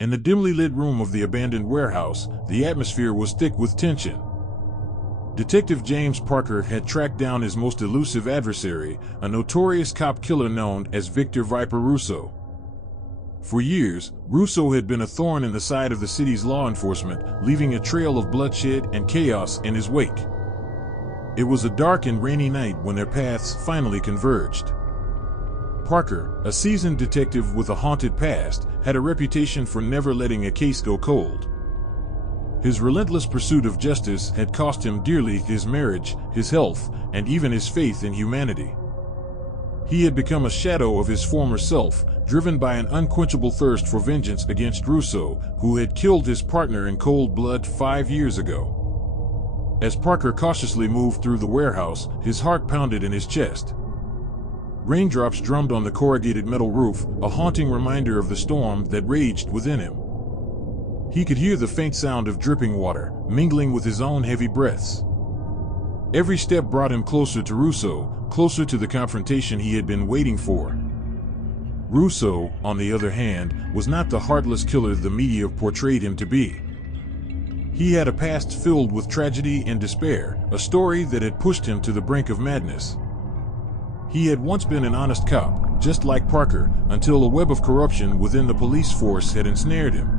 In the dimly lit room of the abandoned warehouse, the atmosphere was thick with tension. Detective James Parker had tracked down his most elusive adversary, a notorious cop killer known as Victor Viper Russo. For years, Russo had been a thorn in the side of the city's law enforcement, leaving a trail of bloodshed and chaos in his wake. It was a dark and rainy night when their paths finally converged. Parker, a seasoned detective with a haunted past, had a reputation for never letting a case go cold. His relentless pursuit of justice had cost him dearly his marriage, his health, and even his faith in humanity. He had become a shadow of his former self, driven by an unquenchable thirst for vengeance against Russo, who had killed his partner in cold blood 5 years ago. As Parker cautiously moved through the warehouse, his heart pounded in his chest. Raindrops drummed on the corrugated metal roof, a haunting reminder of the storm that raged within him. He could hear the faint sound of dripping water, mingling with his own heavy breaths. Every step brought him closer to Russo, closer to the confrontation he had been waiting for. Russo, on the other hand, was not the heartless killer the media portrayed him to be. He had a past filled with tragedy and despair, a story that had pushed him to the brink of madness. He had once been an honest cop, just like Parker, until a web of corruption within the police force had ensnared him.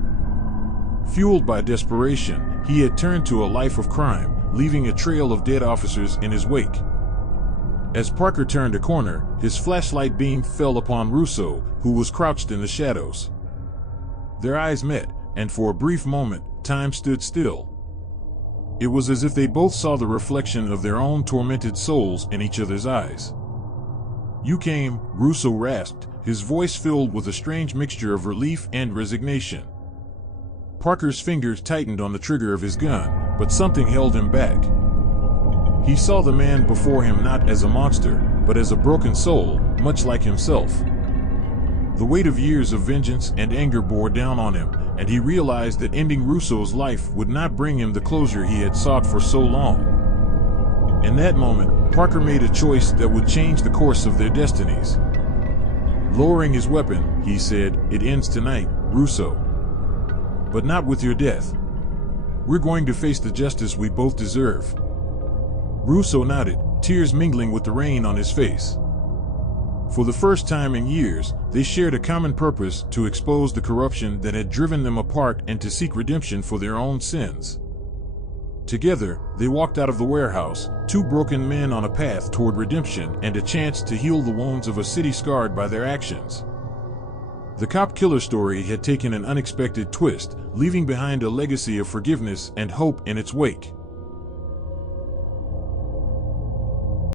Fueled by desperation, he had turned to a life of crime, leaving a trail of dead officers in his wake. As Parker turned a corner, his flashlight beam fell upon Russo, who was crouched in the shadows. Their eyes met, and for a brief moment, time stood still. It was as if they both saw the reflection of their own tormented souls in each other's eyes. "You came," Russo rasped, his voice filled with a strange mixture of relief and resignation. Parker's fingers tightened on the trigger of his gun, but something held him back. He saw the man before him not as a monster, but as a broken soul, much like himself. The weight of years of vengeance and anger bore down on him, and he realized that ending Russo's life would not bring him the closure he had sought for so long. In that moment, Parker made a choice that would change the course of their destinies. Lowering his weapon, he said, "It ends tonight, Russo. But not with your death. We're going to face the justice we both deserve." Russo nodded, tears mingling with the rain on his face. For the first time in years, they shared a common purpose: to expose the corruption that had driven them apart and to seek redemption for their own sins. Together, they walked out of the warehouse, two broken men on a path toward redemption and a chance to heal the wounds of a city scarred by their actions. The cop-killer story had taken an unexpected twist, leaving behind a legacy of forgiveness and hope in its wake.